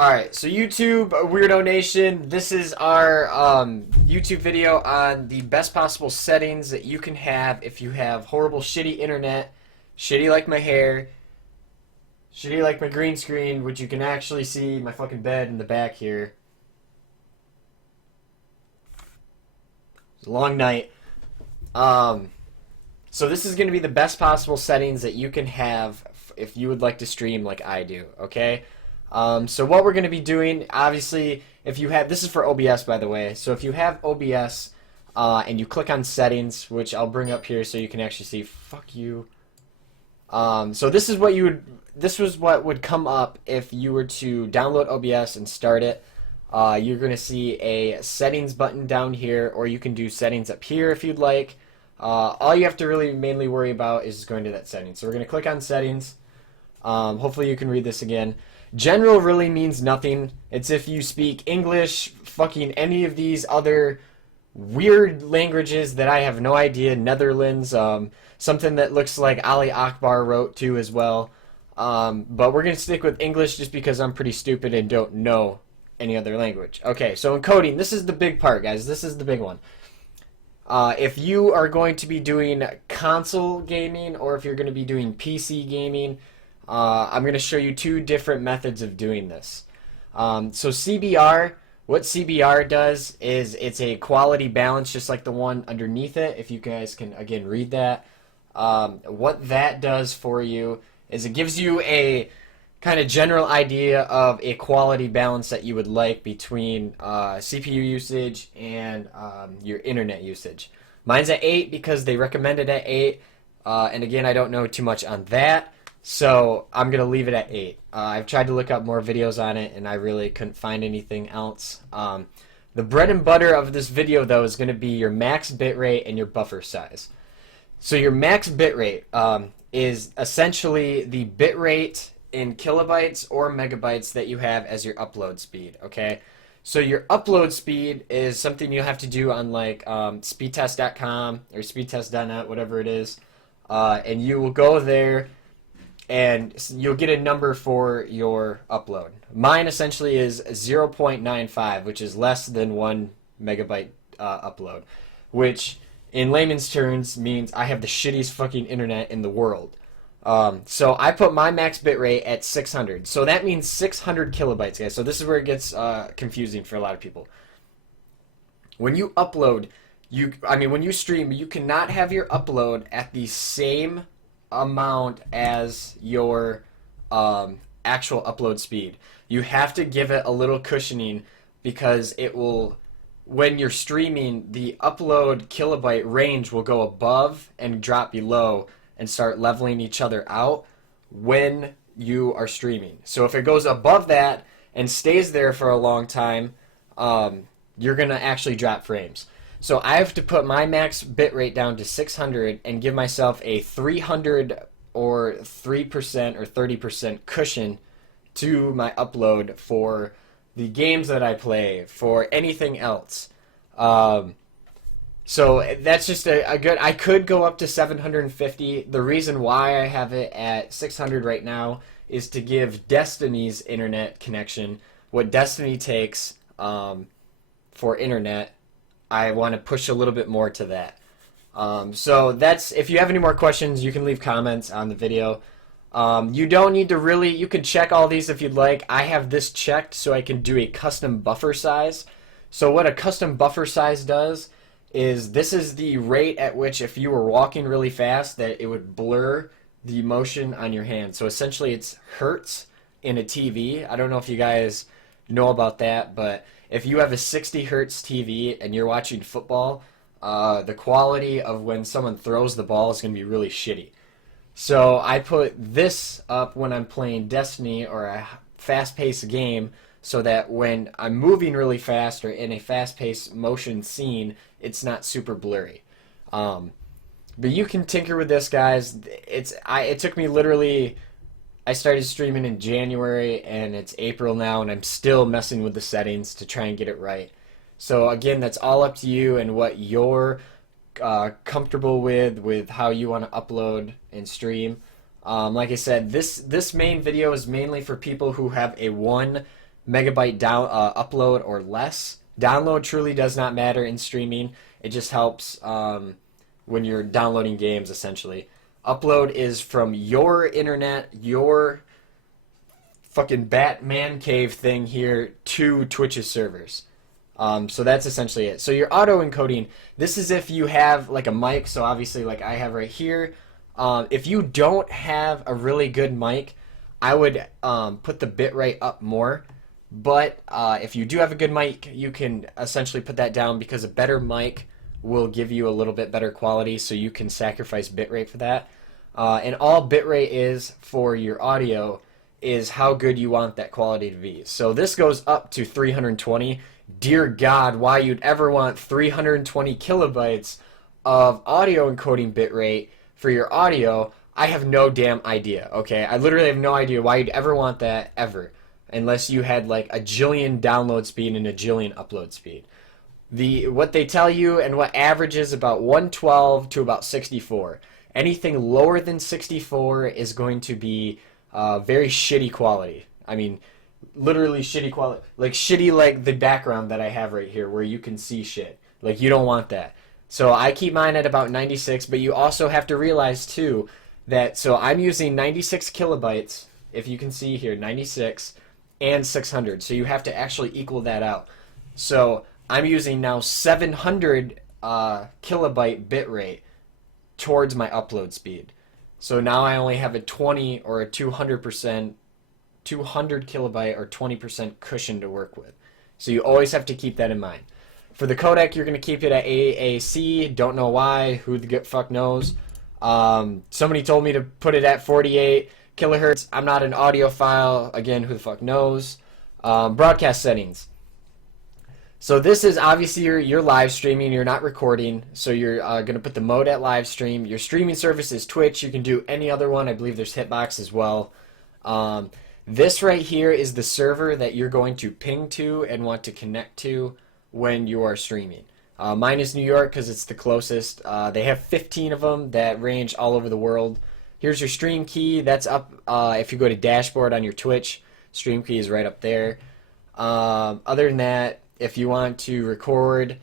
Alright, so YouTube, Weirdo Nation, this is our YouTube video on the best possible settings that you can have if you have horrible, shitty internet, shitty like my hair, shitty like my green screen, which you can actually see my fucking bed in the back here. It's a long night. So this is going to be the best possible settings that you can have if you would like to stream like I do, okay? So what we're going to be doing, obviously, if you have, this is for OBS, by the way, so if you have OBS, and you click on settings, which I'll bring up here so you can actually see, fuck you. So this is what this was what would come up if you were to download OBS and start it. You're going to see a settings button down here, or you can do settings up here if you'd like. All you have to really mainly worry about is going to that settings. So we're going to click on settings. Hopefully you can read this again. General really means nothing. It's if you speak English, fucking any of these other weird languages that I have no idea, Netherlands, something that looks like Ali Akbar wrote to as well. But we're going to stick with English just because I'm pretty stupid and don't know any other language. Okay, so encoding, this is the big part, guys. This is the big one. If you are going to be doing console gaming or if you're going to be doing PC gaming, I'm going to show you two different methods of doing this. So CBR, what CBR does is it's a quality balance just like the one underneath it, if you guys can again read that. What that does for you is it gives you a kind of general idea of a quality balance that you would like between CPU usage and your internet usage. Mine's at 8 because they recommend it at 8, and again I don't know too much on that. So I'm going to leave it at 8. I've tried to look up more videos on it, and I really couldn't find anything else. The bread and butter of this video, though, is going to be your max bitrate and your buffer size. So your max bitrate is essentially the bitrate in kilobytes or megabytes that you have as your upload speed, okay? So your upload speed is something you have to do on, like, speedtest.com or speedtest.net, whatever it is, and you will go there and you'll get a number for your upload. Mine essentially is 0.95, which is less than 1 megabyte upload, which in layman's terms means I have the shittiest fucking internet in the world. So I put my max bitrate at 600. So that means 600 kilobytes, guys. So this is where it gets confusing for a lot of people. When you upload, when you stream, you cannot have your upload at the same amount as your actual upload speed. You have to give it a little cushioning because it will, when you're streaming, the upload kilobyte range will go above and drop below and start leveling each other out when you are streaming. So if it goes above that and stays there for a long time, you're going to actually drop frames. So I have to put my max bitrate down to 600 and give myself a 300 or 3% or 30% cushion to my upload for the games that I play, for anything else. So that's just a good, I could go up to 750. The reason why I have it at 600 right now is to give Destiny's internet connection what Destiny takes for internet. I want to push a little bit more to that. So that's, if you have any more questions, you can leave comments on the video. You don't need to really, you can check all these if you'd like. I have this checked so I can do a custom buffer size. So what a custom buffer size does is this is the rate at which if you were walking really fast that it would blur the motion on your hand. So essentially it's hertz in a TV. I don't know if you guys know about that, but if you have a 60 hertz TV and you're watching football, the quality of when someone throws the ball is going to be really shitty. So I put this up when I'm playing Destiny or a fast-paced game so that when I'm moving really fast or in a fast-paced motion scene, it's not super blurry. But you can tinker with this, guys. It took me literally, I started streaming in January and it's April now and I'm still messing with the settings to try and get it right. So again, that's all up to you and what you're comfortable with how you want to upload and stream. Like I said, this main video is mainly for people who have a 1 megabyte upload or less. Download truly does not matter in streaming. It just helps when you're downloading games, essentially. Upload is from your internet, your fucking Batman cave thing here to Twitch's servers. So that's essentially it. So your auto encoding, this is if you have like a mic, so obviously like I have right here. If you don't have a really good mic, I would put the bitrate up more. But if you do have a good mic, you can essentially put that down because a better mic will give you a little bit better quality, so you can sacrifice bitrate for that. And all bitrate is for your audio is how good you want that quality to be. So this goes up to 320. Dear God, why you'd ever want 320 kilobytes of audio encoding bitrate for your audio, I have no damn idea, okay? I literally have no idea why you'd ever want that, ever. Unless you had like a jillion download speed and a jillion upload speed. What they tell you and what averages about 112 to about 64. Anything lower than 64 is going to be very shitty quality. I mean, literally shitty quality. Like shitty like the background that I have right here where you can see shit. Like you don't want that. So I keep mine at about 96, but you also have to realize too that, so I'm using 96 kilobytes, if you can see here, 96 and 600. So you have to actually equal that out. So I'm using now 700 kilobyte bitrate towards my upload speed. So now I only have a 20 or a 200%, 200 kilobyte or 20% cushion to work with. So you always have to keep that in mind. For the codec, you're going to keep it at AAC. Don't know why. Who the fuck knows? Somebody told me to put it at 48 kilohertz. I'm not an audiophile. Again, who the fuck knows? Broadcast settings. So this is obviously your live streaming. You're not recording. So you're going to put the mode at live stream. Your streaming service is Twitch. You can do any other one. I believe there's Hitbox as well. This right here is the server that you're going to ping to and want to connect to when you are streaming. Mine is New York because it's the closest. They have 15 of them that range all over the world. Here's your stream key. That's up if you go to dashboard on your Twitch. Stream key is right up there. Other than that, if you want to record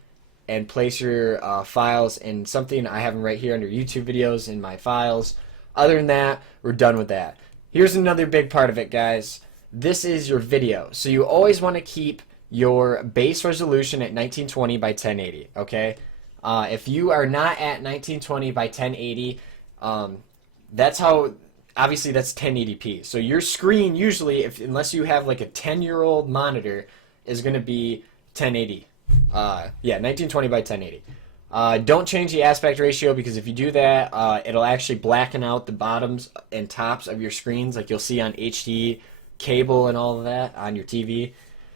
and place your files in something, I have them right here under YouTube videos in my files. Other than that, we're done with that. Here's another big part of it, guys. This is your video. So you always want to keep your base resolution at 1920 by 1080, okay? If you are not at 1920 by 1080, that's how, obviously that's 1080p. So your screen usually, unless you have like a 10-year-old monitor, is going to be 1080. Yeah, 1920 by 1080. Don't change the aspect ratio because if you do that, it'll actually blacken out the bottoms and tops of your screens like you'll see on HD cable and all of that on your TV.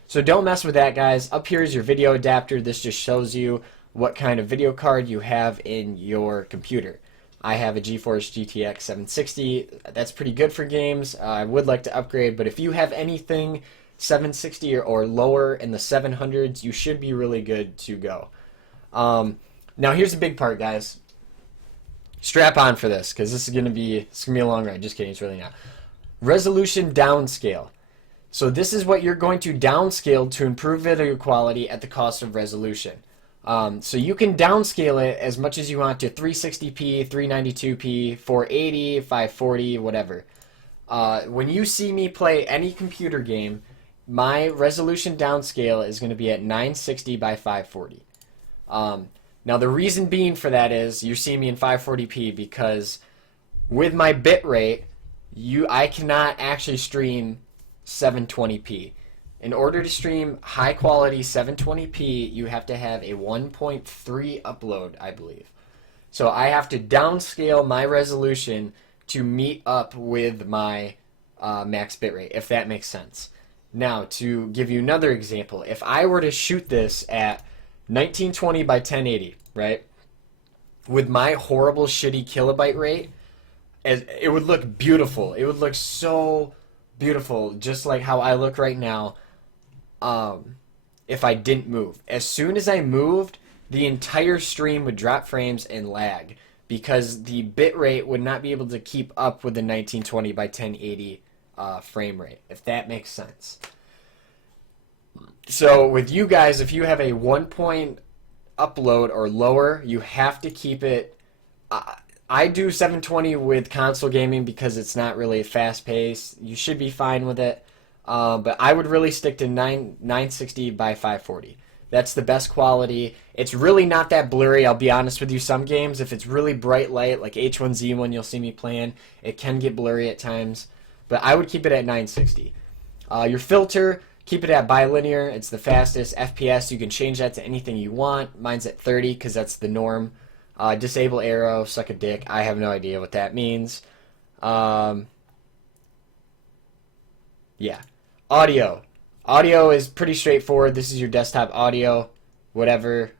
So don't mess with that, guys. Up here is your video adapter. This just shows you what kind of video card you have in your computer. I have a GeForce GTX 760. That's pretty good for games. I would like to upgrade, but if you have anything 760 or lower in the 700s, you should be really good to go. Now here's the big part, guys. Strap on for this, because this is gonna be a long ride. Just kidding, it's really not. Resolution downscale. So this is what you're going to downscale to improve video quality at the cost of resolution. So you can downscale it as much as you want to 360p, 392p, 480, 540, whatever. When you see me play any computer game, my resolution downscale is going to be at 960 by 540. Now the reason being for that is you're seeing me in 540p because with my bit rate, I cannot actually stream 720p. In order to stream high quality 720p, you have to have a 1.3 upload, I believe. So I have to downscale my resolution to meet up with my max bitrate, if that makes sense. Now, to give you another example, if I were to shoot this at 1920 by 1080, right, with my horrible, shitty kilobyte rate, it would look beautiful. It would look so beautiful, just like how I look right now, if I didn't move. As soon as I moved, the entire stream would drop frames and lag because the bitrate would not be able to keep up with the 1920 by 1080 frame rate, if that makes sense. So with you guys, if you have a 1 point upload or lower, you have to keep it. I do 720 with console gaming because it's not really fast paced. You should be fine with it, but I would really stick to 960 by 540. That's the best quality. It's really not that blurry. I'll be honest with you. Some games, if it's really bright light, like H1Z1, you'll see me playing, it can get blurry at times. But I would keep it at 960. Your filter, keep it at bilinear. It's the fastest. FPS, you can change that to anything you want. Mine's at 30 because that's the norm. Disable arrow, suck a dick. I have no idea what that means. Yeah. Audio. Audio is pretty straightforward. This is your desktop audio. Whatever.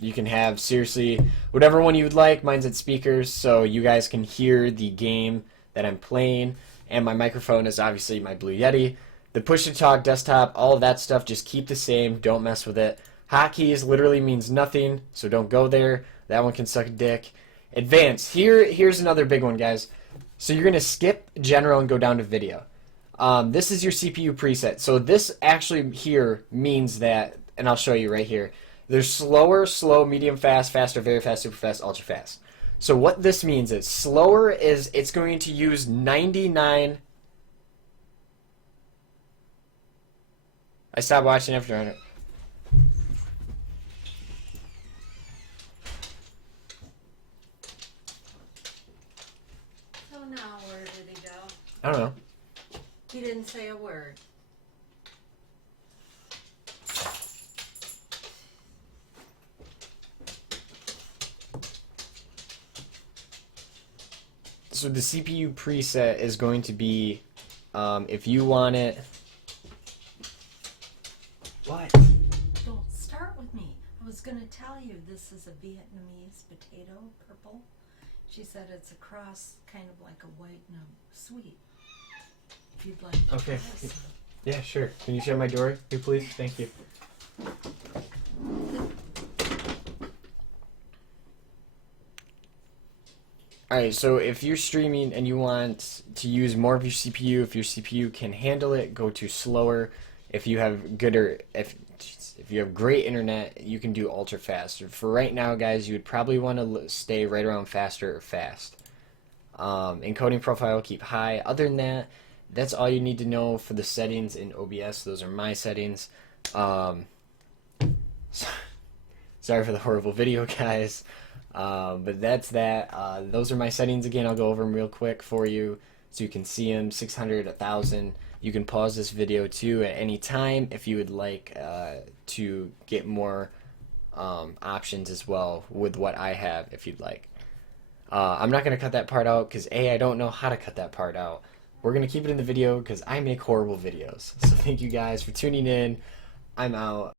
You can have, seriously, whatever one you would like. Mine's at speakers, so you guys can hear the game that I'm playing. And my microphone is obviously my Blue Yeti. The push-to-talk desktop, all of that stuff, just keep the same. Don't mess with it. Hotkeys literally means nothing, so don't go there. That one can suck a dick. Advanced. Here's another big one, guys. So you're going to skip general and go down to video. This is your CPU preset. So this actually here means that, and I'll show you right here, there's slower, slow, medium fast, faster, very fast, super fast, ultra fast. So what this means is slower is it's going to use 99. I stopped watching after 100. So now where did he go? I don't know. He didn't say a word. So the CPU preset is going to be, if you want it. What? Don't start with me. I was going to tell you this is a Vietnamese potato, purple. She said it's a cross, kind of like a white and a sweet. If you'd like to Okay. try some. Yeah, sure. Can you shut my door, here, please? Thank you. Alright, so if you're streaming and you want to use more of your CPU, if your CPU can handle it, go to slower. If you have if you have great internet, you can do ultra fast. For right now, guys, you would probably want to stay right around faster or fast. Encoding profile, keep high. Other than that, that's all you need to know for the settings in OBS. Those are my settings. Sorry for the horrible video, guys. But that's that. Those are my settings. Again, I'll go over them real quick for you so you can see them. 600, 1000. You can pause this video too at any time if you would like to get more options as well with what I have if you'd like. I'm not going to cut that part out because I don't know how to cut that part out. We're going to keep it in the video because I make horrible videos. So thank you guys for tuning in. I'm out.